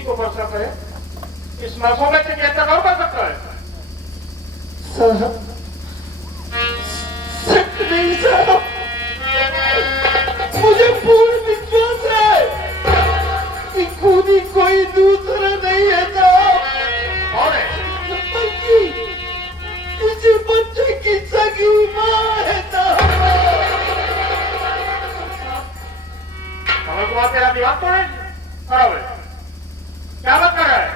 किसी को भरोसा करे? इस मासूम बच्चे की हत्या कौन कर सकता है? साहब, सच नहीं साहब, मुझे पूर्ण विश्वास है कि खूनी कोई दूसरा नहीं है साहब। कौन है? बल्कि इसी बच्चे की सगी माँ है साहब। कमल कुमार तेरा दिमाग तोड़े? खराब है। क्या बात कर रहा है?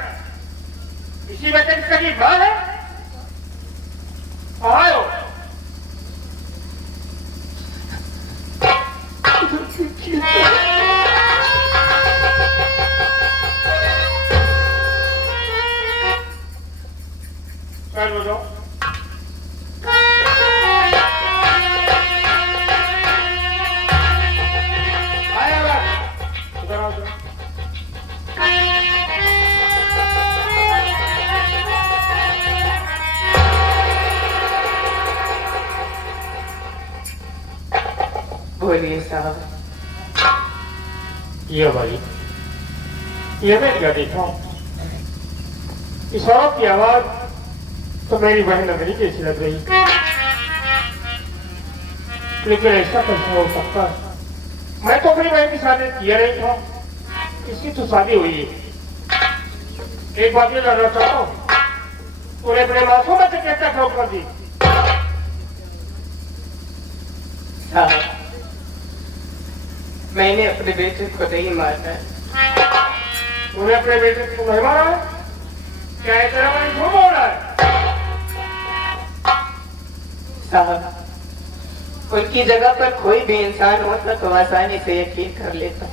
इसी बच्चे की सगी माँ है? कहाँ है वो? चल बोलो। आया हुआ। उधर आओ, उधर। बोलिए साहब। ये भाई, ये मैं क्या देखा हूँ? इस औरत की आवाज तो मेरी बहन नगरी जैसी लग रही, लेकिन ऐसा कैसे हो सकता है? मैं तो अपनी बहन की शादी किया नहीं था, इसकी तो शादी हुई है। एक बात ये जानना चाहता हूँ, तूने अपने मासूम बच्चे की हत्या क्यों कर दी? साहब, मैंने अपने बेटे को नहीं मारा। तूने अपने बेटे को नहीं मारा है? क्या ये तेरा भाई झूठ बोल रहा है? साहब, उनकी जगह पर कोई भी इंसान होता तो आसानी से यकीन कर लेता।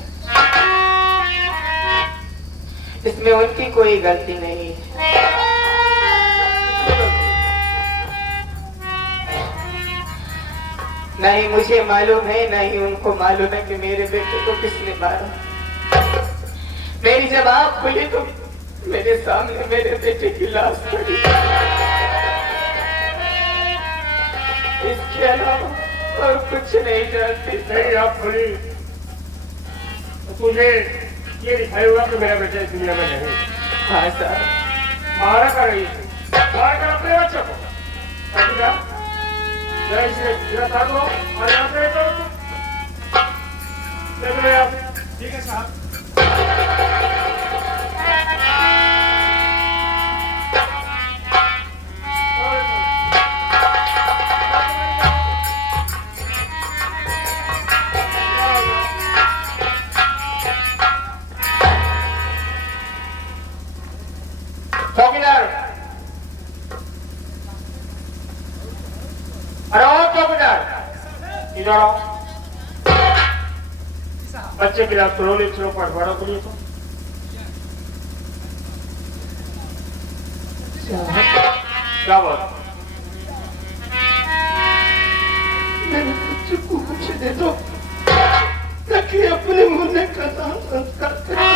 इसमें उनकी कोई गलती नहीं है। नहीं मुझे मालूम है, नहीं उनको मालूम है कि मेरे बेटे को किसने मारा। मेरी जब आँख खुली तो मेरे सामने मेरे बेटे की लाश पड़ी। इसके अलावा और कुछ नहीं जानती। नहीं आप खुली तो तुझे ये दिखाई होगा कि मेरा बेटा इस दुनिया में नहीं। हाँ साहब। मारा कर रही थी, मार कर अपने बच्चे को। जरा इसे गिरफ्तार करो और यहाँ से ले चलो तुम। ले चलो यहाँ से। ठीक है साहब। चौकीदार, अरे और चौकीदार इधर आओ। बच्चे के लाभ तोड़ो, ले चलो पटवारों के लिए। तो क्या बात? मेरे बच्चे को मुझे दे दो ताकि अपने मुन्ने का दान संस्कार करें।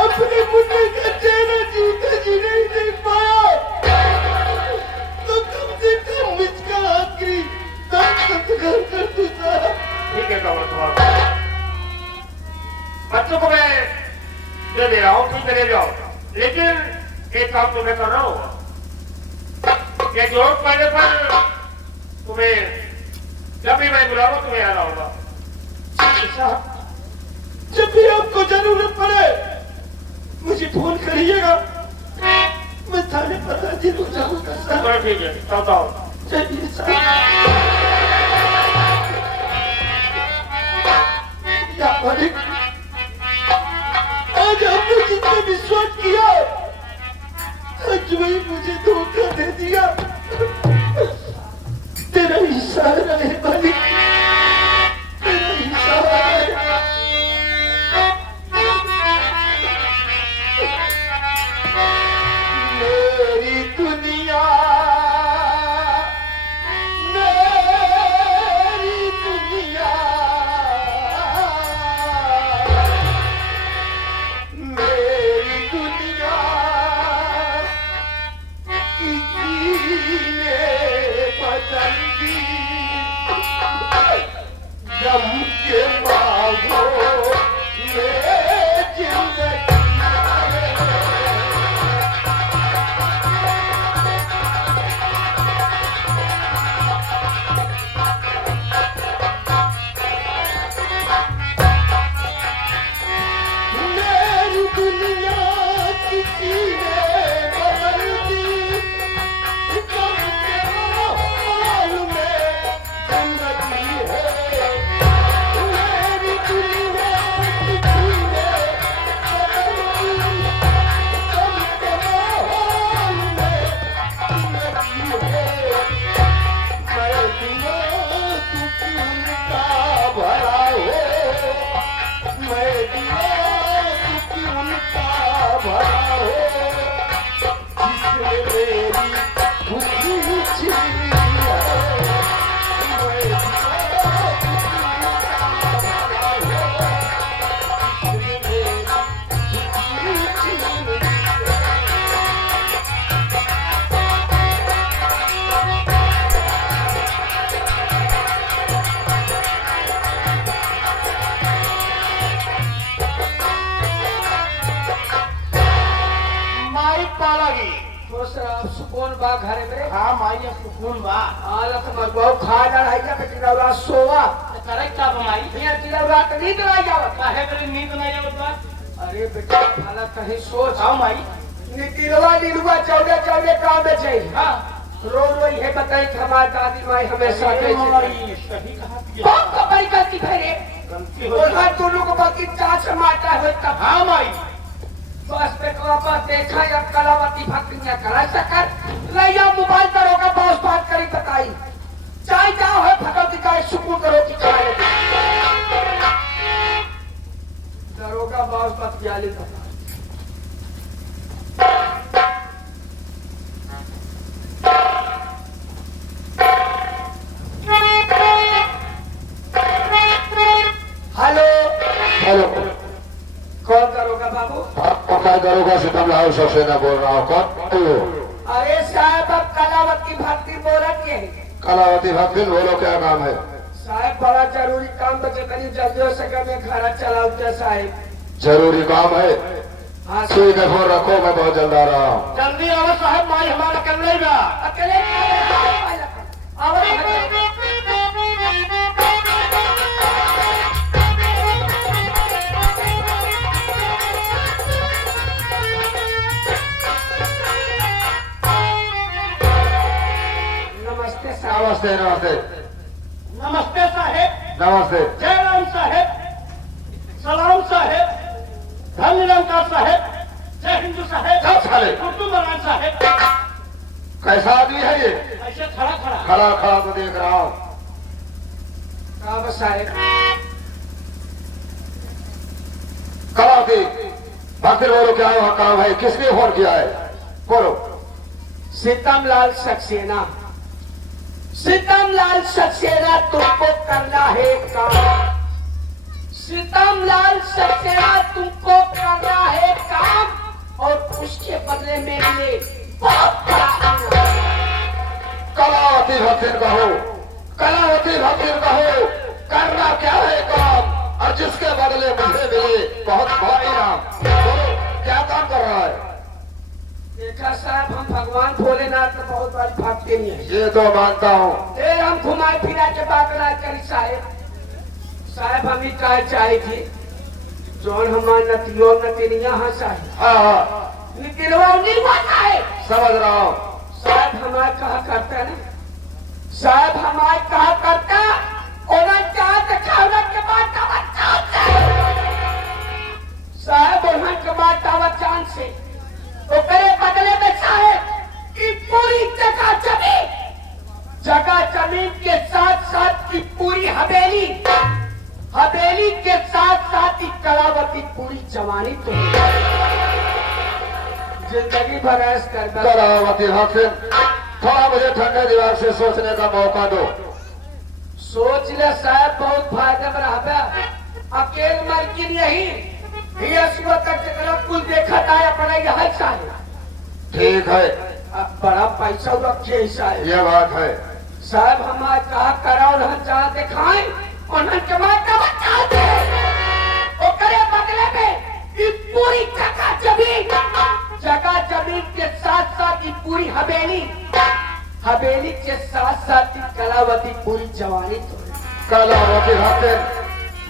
अपने मुन्ने का चेहरा जीते जी नहीं देख पाया तो कम से कम इसका आखिरी दान संस्कार कर दो साहब। ठीक है कमल कुमार, बच्चों को मैं दे दे रहा हूँ, ठीक है ले जाओ, लेकिन एक काम तुम्हें करना होगा। ये जरूरत पड़ने पर तुम्हें जब भी मैं बुलाऊंगा तुम्हें आना होगा। साहब, जब भी आपको जरूरत पड़े मुझे फोन करिएगा, मैं थाने पर हाजिर हो जाऊंगा साहब। चलो ठीक है, चलता हूँ। चलिए साहब। या मालिक, आज आपने जितना विश्वास किया आज वही मुझे धोखा दे दिया। तेरा ही सहारा है मालिक, तेरा ही सहारा है। मेरी दुनिया, मेरी दुनिया, मेरी दुनिया किसी ये सुकून बा आला तो मरगो खा लड़ाइया पे तिलौरा सोवा करे का बमाई भैया तिलौरा तो नींद नहीं आवत काहे करे नींद नहीं आवत बा अरे बेटा भला कहीं सोच आओ माई नितिलवा नीलुआ चौदे चौदे काम में चाहिए हां रोज वही है बताई कि हमारी दादी माई हमेशा कहती माई सही कहा कौन कपड़ी गलती करे गलती हो और हर दोनों को बाकी चाच मारता है तब हां माई बस पे कलापा देखा या कलावती भक्तियां करा सकर लैया मोबाइल करोगा बॉस बात करी बताई चाहे जाओ है भगवती का सुकून करो कि चाहे दरोगा बॉस बात किया ले तो हेलो हेलो कौन दरोगा बाबू मैं दरोगा से कमलाओ सक्सेना बोल रहा हूँ। कौन हेलो अरे साहब अब कलावती भक्ति बोलत के कलावती भक्ति बोलो क्या काम है? साहब बड़ा जरूरी काम बचे कहीं जल्दी हो सके मैं घर चलाऊ क्या साहब जरूरी काम है। हाँ ठीक है फोन रखो, मैं बहुत जल्द आ रहा हूँ। जल्दी आओ साहब माई हमारा कर लेगा अकेले नमस्ते साहब नमस्ते नमस्ते नमस्ते साहेब नमस्ते। जय राम साहेब सलाम साहेब धन निरंकार साहेब जय हिंदू साहेब सब साले। उर्दू मरान साहेब कैसा आदमी है ये? ऐसे खड़ा खड़ा खड़ा खड़ा तो देख रहा हूँ। साहब साहब कलावती भक्ति बोलो क्या वहाँ काम है? किसने फोन किया है? बोलो। सीतमलाल सक्सेना सीतमलाल सक्सेना तुमको करना है काम सीतमलाल सक्सेना तुमको करना है काम और उसके बदले में मिले बहुत बड़ा इनाम। कलावती भक्ति कहो, कलावती भक्ति कहो, करना क्या है काम और जिसके बदले मुझे मिले बहुत बड़ा इनाम। बोलो क्या काम कर रहा है? देखा साहब हम भगवान भोलेनाथ का बहुत बड़ी भक्ति नहीं है ये तो मानता हूँ। फिर हम घुमाए फिरा के बात ना करी साहेब साहेब हम ही चाहे थी जोन हमार नतियो नतिनिया हाँ साहेब हाँ हाँ नितिनवा साहेब समझ रहा हूँ। साहब हमारे कहा करता ना साहब हमारे कहा करता उन्हें चाहते खाने के बाद दावत चांद से साहब उन्हें के बाद दावत चांद से तो करे बदले में साहब की पूरी जगह जमीन के साथ साथ की पूरी हवेली हवेली के साथ साथ ही कलावती पूरी जवानी तो जिंदगी भर ऐश कर कलावती भक्ति थोड़ा मुझे ठंडे दिमाग से सोचने का मौका दो। सोच ले साहब बहुत फायदा में रहा अकेले मालकिन यही ये सुबह तक जरा कुल देखा था अपना यह साहब ठीक है अब बड़ा पैसा रखे साहब ये बात है। साहब हमारे कहा करा उन्हें जहाँ दिखाए उन्हें कमाता बच्चा दे वो करे बदले में ये पूरी जगह जमीन के साथ साथ ये पूरी हवेली के साथ साथ ही कलावती पूरी जवानी तो कलावती भक्ति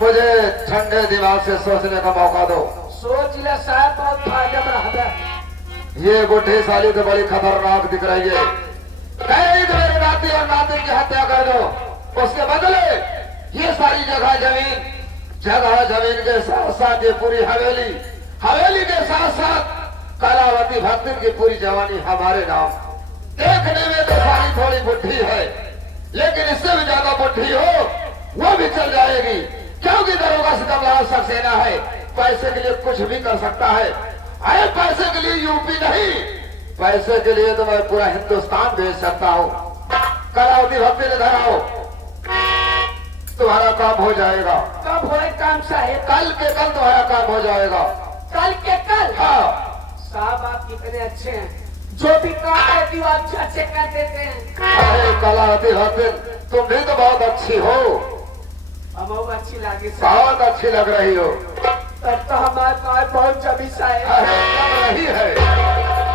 मुझे ठंडे दिमाग से सोचने का मौका दो। सोच ले साहब बहुत फायदा में रहा ये बुढ़ी साली तो बड़ी खतरनाक दिख रही है। कहीं तो मेरे नाती और नाती की हत्या कर दो, उसके बदले ये सारी जगह जमीन के साथ साथ ये पूरी हवेली के साथ साथ कलावती भक्ति की पूरी जवानी हमारे नाम। देखने में तो साली थोड़ी बुढ़ी है, लेकिन इससे भी ज्यादा बुढ़ी हो वो भी चल जाएगी, क्योंकि दरोगा सीतमलाल सक्सेना है। पैसे के लिए कुछ भी कर सकता है। अरे पैसे के लिए यूपी नहीं, पैसे के लिए तो मैं पूरा हिंदुस्तान भेज सकता हूँ। कलावती भक्ति ने धराओ, तुम्हारा काम हो जाएगा। कब हो काम साहेब कल के कल तुम्हारा काम हो जाएगा। कल के कल हाँ साहब आप कितने अच्छे हैं, जो भी काम करती हो अच्छे कर देते हैं। अरे कलावती भक्ति तुम भी तो बहुत अच्छी हो, हम अच्छी लगी साहब बहुत अच्छी लग रही हो। तब तो हमारे पास बहुत जमी साहेब अरे लग रही है,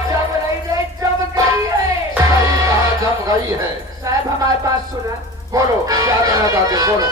जब रही है जब गई है सही कहा जम गई है। साहब हमारे पास सुना। बोलो क्या कहना चाहते हो? बोलो।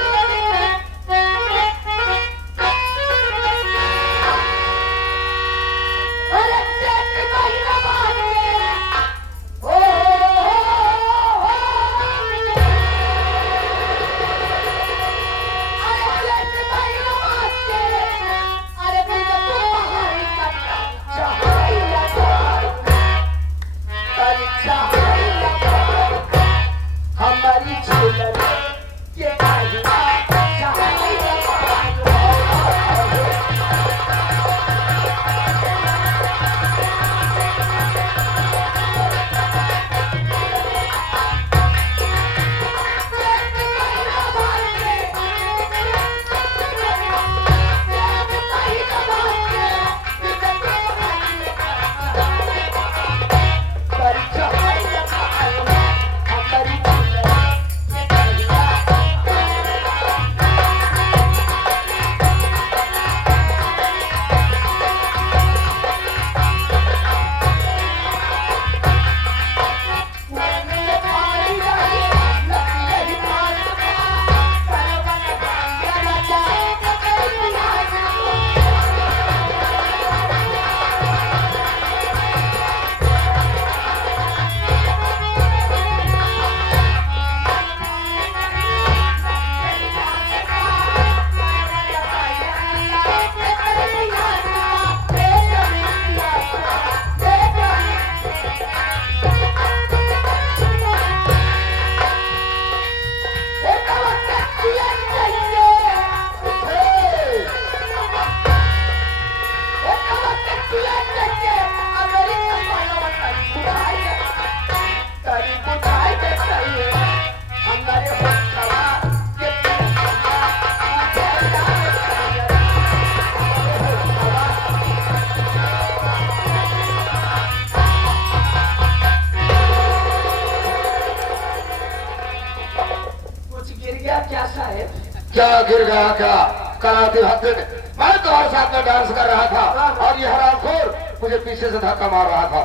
क्या गिर गया? क्या कराते हफ्ते में मैं तुम्हारे साथ में डांस कर रहा था और ये हरामखोर मुझे पीछे से धक्का मार रहा था।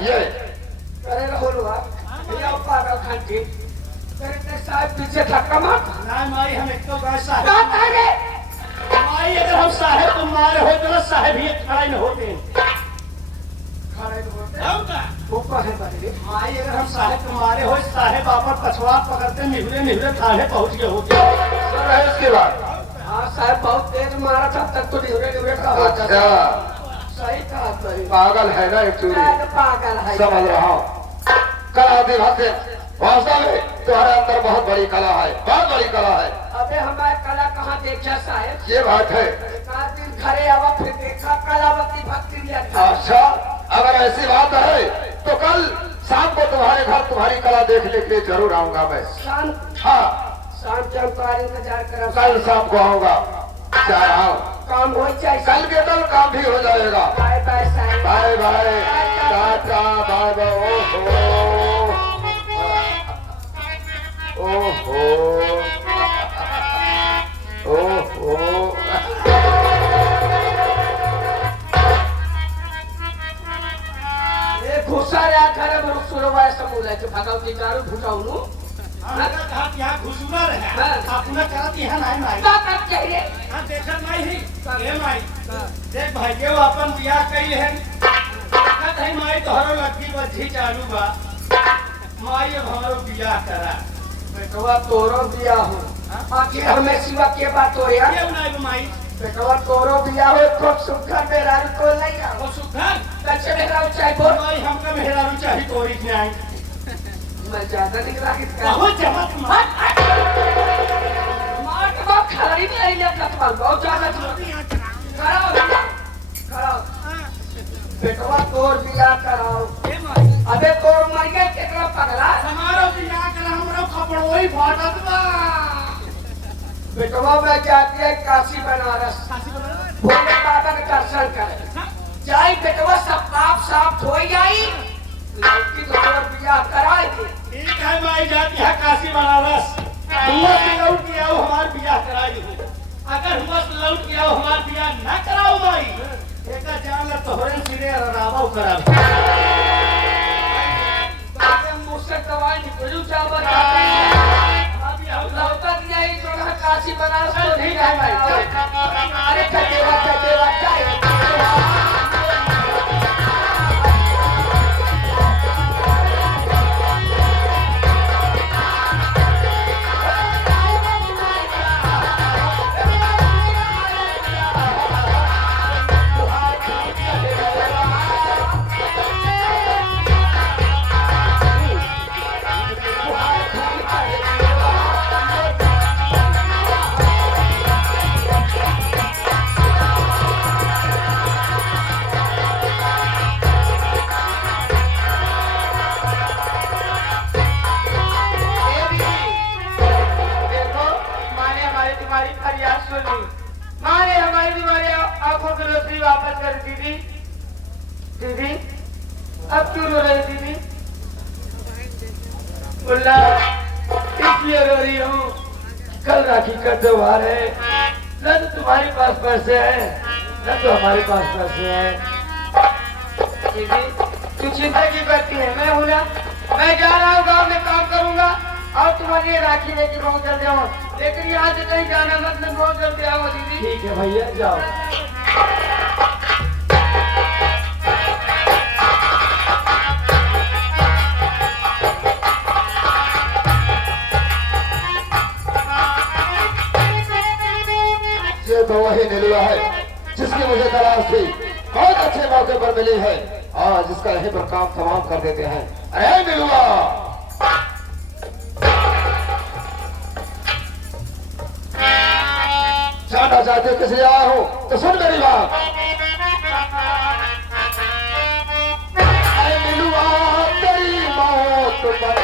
ये अरे पागल खांटी साहब पीछे धक्का मार। ना माई हम एक तो साहब माई अगर हम साहब तुम्हारे हो तो साहब ही खड़े न होते। ऊपर है माई अगर हम साहब तुम्हारे हो साहब वापस पछवा पकड़ते निहुरे निहुरे थाने पहुंच गए होते। इसके बाद हाँ साहब बहुत तेज मारा था तब तो निहुरे निहुरे का होता था। सही कहा पागल है ना एक चोरी। पागल है समझ रहा हूँ। कराते हफ्ते वास्तव में तुम्हारे अंदर बहुत बड़ी कला है, बहुत बड़ी कला है। अबे हमारी कला कहाँ देखा साहब? ये बात है। दिन घरे आवा फिर देखा कलावती भक्ति लिया था। अच्छा अगर ऐसी बात है तो कल शाम को तुम्हारे घर तुम्हारी कला देखने के लिए जरूर आऊंगा मैं। शाम? हाँ शाम के हम इंतजार करें। कल शाम को आऊंगा। चाह रहा हूँ काम हो जाए। कल के कल काम भी हो जाएगा। बाय बाय साहब। बाय बाय टाटा बाय बाय। ओहो ओहो घुसा रहा घर में सुरवा समूला के भगवती दारू भुटाउनु यहाँ घुसूरा रहे अपना करती है ना माई का कर चाहिए। हां देखा माई ही ए माई देख भाई के अपन बियाह कइले है देखत है माई तोहरो लड़की बच्ची चालू बा माई अब हमरो बियाह करा। बेटवा तोरो बिया हो आखिर हमें सिवा के बात हो यार। ये नहीं माई बेटवा तोरो बिया हो खूब सुखा मेहरारू को नहीं आ वो सुखन कच्चे मेहरारू चाहिए बोल। माई हमका मेहरारू चाहिए तोरी के नहीं मैं ज्यादा निकला कि बहुत जमत मार के बाप खड़ी में आई लिया कतवाल बहुत ज्यादा कराओ बेटवा तोर बिया कराओ। ए माई अबे तोर मर गए केकरा पगला हमारो बियाह करा हमरो कपड़ोई फाटत बा। बेटवा मैं जाती है काशी बनारस भोले बाबा के दर्शन करे जाई। बेटवा सब पाप साफ धोई जाई लड़की तो तोर बिया कराए थी। ठीक है माई जाती है काशी बनारस हुआ से लौट के आओ हमार बियाह कराई हो। अगर हुआ से लौट के आओ हमार बियाह ना कराओ माई एका जान ल तोहरे सिरे रावो करा। मुझसे दवाई निकलू चावल अभी हम लौटा दिया ही जो है काशी बनारस तो ठीक है भाई अरे चटेवा देखो माँ ने हमारी तुम्हारी फरियाद सुनी माँ ने हमारी तुम्हारी आंखों की रोशनी वापस कर दीदी दीदी अब क्यों रो रही दीदी मुल्ला इसलिए रो रही हूँ कल राखी का त्योहार है न तो तुम्हारे पास पैसे हैं न तो हमारे पास पैसे हैं दीदी तू चिंता क्यों करती है मैं हूँ ना मैं जा रहा हूँ गाँव में काम करूंगा और तुम्हारे लिए राखी लेके बहुत जल्दी आऊँ लेकिन यहाँ से कहीं जाना मत मैं बहुत जल्दी आऊँ दीदी ठीक है भैया जाओ ये तो वही नीलुआ है जिसकी मुझे तलाश थी बहुत अच्छे मौके पर मिली है और जिसका यहीं पर काम तमाम कर देते हैं। अरे नीलुआ जानना चाहते किस लिए आया हूँ तो सुन मेरी बात। अरे नीलुआ तेरी मौत पर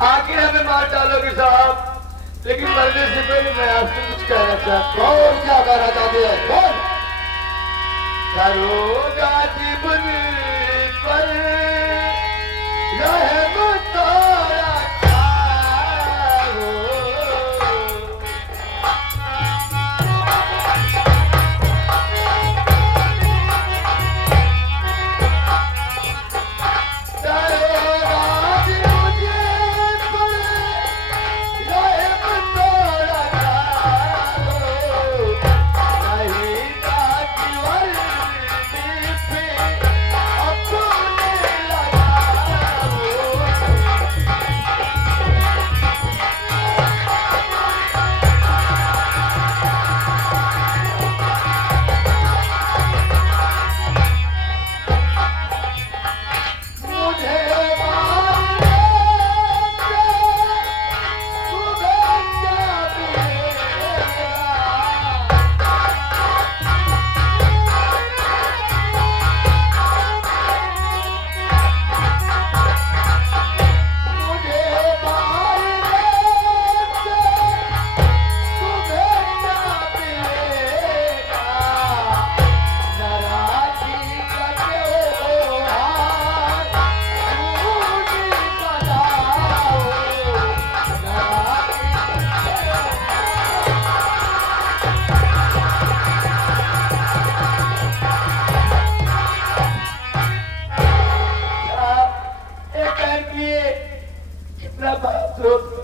आखिर हमें मार डालोगे साहब लेकिन मरने से पहले मैं आपसे कुछ कहना चाहता हूँ और क्या कहना चाहती है कौन? करोगा जीवन पर रहम तारा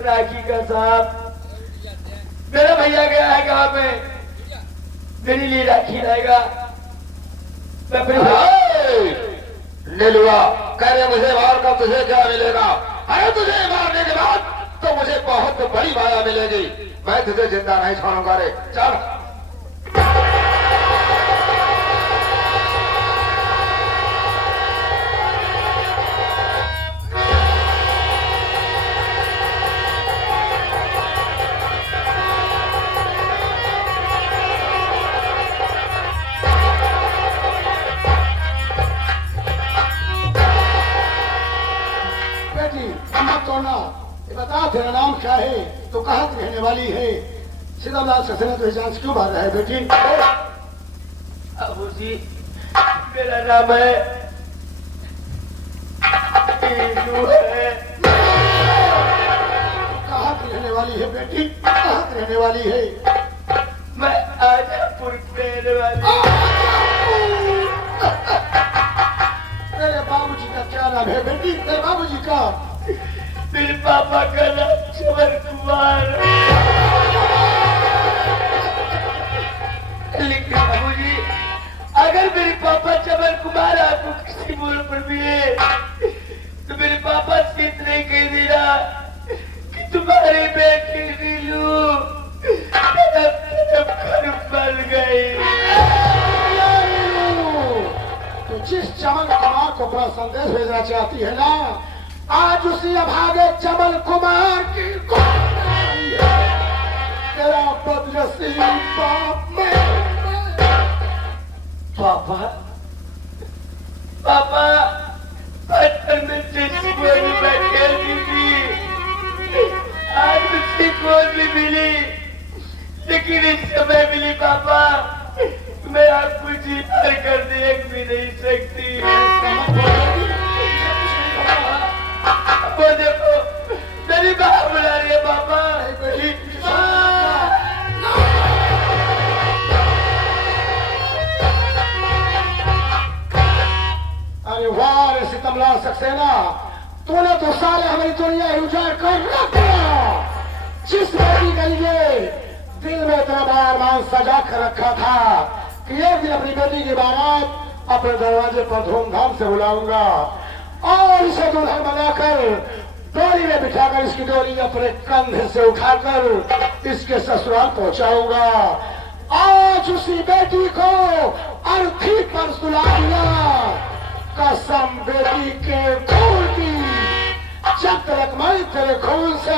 राखी का साहब मेरा भैया गया है गाँव में मेरे लिए राखी लाएगा मैं अपने नीलुआ कह रहे मुझे मार कर तुझे क्या मिलेगा? अरे तुझे मारने के बाद तो मुझे बहुत बड़ी माया मिलेगी। मैं तुझे जिंदा नहीं छोड़ूंगा रे। चल तोड़ना। ये बता तेरा नाम क्या है, तो कहाँ की रहने वाली है? सीतामलाल सक्सेना तुझे जान से क्यों मार रहा है बेटी? अबू जी, मेरा नाम है टीनू है। कहाँ की रहने वाली है बेटी? कहाँ की रहने वाली है? मैं आजापुर की रहने वाली। तेरे बाबूजी का क्या नाम है बेटी? तेरे बाबूजी का? मेरे पापा का नाम चमन कुमार। लेकिन बाबूजी, अगर मेरे पापा चमन कुमार आपको किसी मोड़ पर मिले तो मेरे पापा से इतना ही कह देना कि तुम्हारे बेटे नीलू घर बन गई। तो जिस चमन कुमार को अपना संदेश भेजना चाहती है ना, आज उसी अभागे चमन कुमार की गोली है। तेरा बदनसीब बाप मैं। पापा, पापा, बचपन में जिसकी गोद में खेलती थी, आज उसकी गोद भी मिली, लेकिन इस समय मिली पापा, मैं आपको जी भर कर देख भी नहीं सकती। वो देखो, मेरी माँ बुला रही है पापा। अरे वाह रे सीतामलाल सक्सेना, तूने तो साले हमारी दुनिया ही उजाड़ कर रख दिया। जिस बेटी के लिए दिल में इतना बड़ा अरमान सजा कर रखा था कि एक दिन अपनी बेटी की बारात अपने दरवाजे पर धूमधाम से बुलाऊंगा और इसे दुल्हन बनाकर डोली में बिठाकर इसकी डोली अपने कंधे से उठाकर इसके ससुराल पहुंचाऊंगा। आज उसी बेटी को अर्थी पर सुला दिया। कसम बेटी के खून की, जब तक मैं तेरे खून से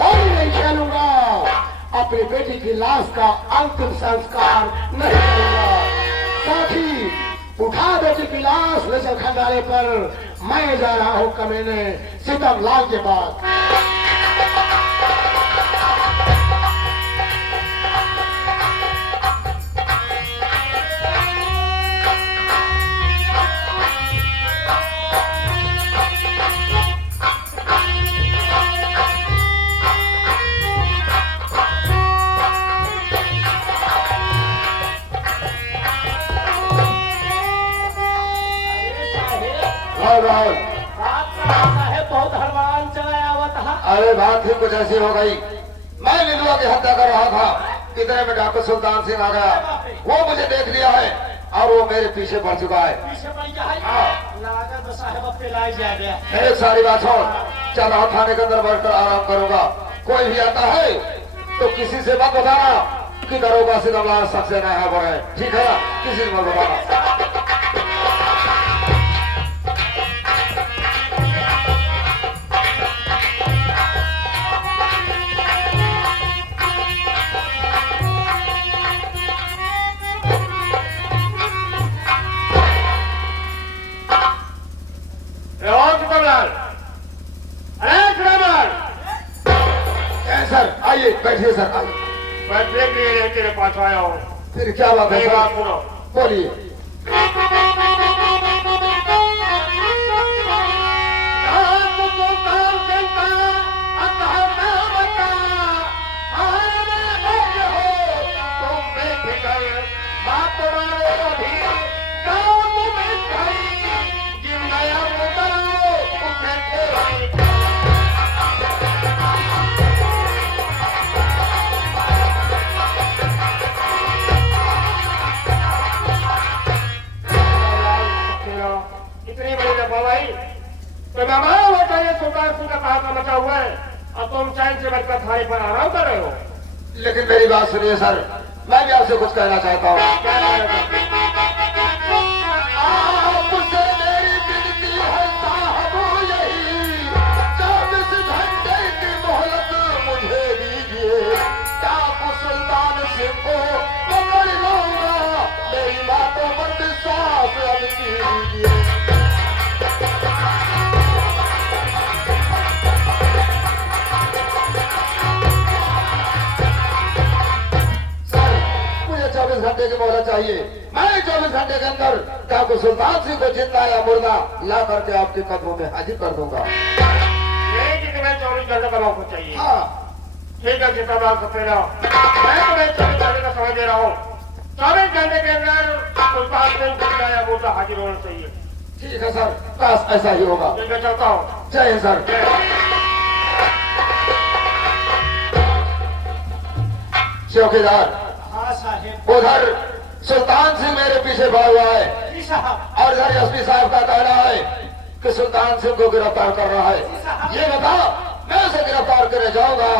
होली नहीं खेलूंगा, अपनी बेटी की लाश का अंतिम संस्कार नहीं करूंगा। साथ ही उठा बेटी की लाश ले चल खंडाले पर, मैं जा रहा हूं कमीने सीतामलाल के पास। बहुत हनुमान चलाया हुआ था। अरे बात ही कुछ ऐसी हो गई, मैं नीलुआ की हत्या कर रहा था, इतने में डॉक्टर सुल्तान सिंह आ गया। वो मुझे देख लिया है और वो मेरे पीछे पड़ चुका है। पीछे पड़ गया है? लागत साहब अब पे लाई जा गया। एक सारी बात सुन, चल रहा थाने के अंदर बैठकर आराम करूंगा। कोई भी आता है तो किसी से मत बताना कि दरोगा सीतामलाल सक्सेना यहाँ पर है, ठीक है ना? किसी से मत बताना। सर आइए, बैठिए सर, आइए। मैं देख लिए तेरे पास आया हूँ। फिर क्या बात है बात सर? सुनो। बोलिए। मचा हुआ है और तुम चैन से बैठकर थाने पर आराम कर रहे हो। लेकिन मेरी बात सुनिए सर, मैं भी आपसे कुछ कहना चाहता हूँ। आपसे मेरी विनती है साहब यही, 24 घंटे की मोहलत मुझे दीजिए। टापू सुल्तान सिंह को पकड़ लूंगा, मेरी बातों पर विश्वास अब कीजिए। चाहिए। मैं 24 घंटे के अंदर डाकू सुल्तान सिंह को जिंदा या मुर्दा ला करके आपके कदमों में हाजिर कर दूंगा। नहीं कि तुम्हें 24 घंटे का मौका चाहिए। हाँ ठीक है जितना सपेरा, मैं तुम्हें 24 घंटे का समय दे रहा हूँ। 24 घंटे के अंदर सुल्तान सिंह जिंदा या मुर्दा हाजिर होना चाहिए। ठीक है सर, बस ऐसा ही होगा। ठीक है चलता हूँ। जय हिंद सर। चौकीदार हाँ साहेब। उधर सुल्तान सिंह मेरे पीछे पड़ा हुआ है जी साहब। और इधर एसपी साहब का कहना है कि सुल्तान सिंह को गिरफ्तार कर रहा है। ये बता, मैं उसे गिरफ्तार करने जाऊंगा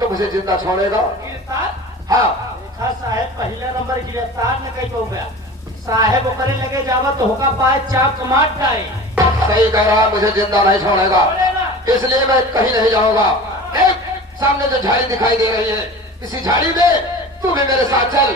तो मुझे जिंदा छोड़ेगा? गिरफ्तार? हाँ। देखा साहेब, पहला नंबर गिरफ्तार न कहीं हो गया साहेब, ओकरे लगे जावा तो होगा पाए चाप कमाट जाए। सही कह रहा, मुझे जिंदा नहीं छोड़ेगा, इसलिए मैं कहीं नहीं जाऊंगा। एक सामने जो झाड़ी दिखाई दे रही है, इसी झाड़ी में तू भी मेरे साथ चल।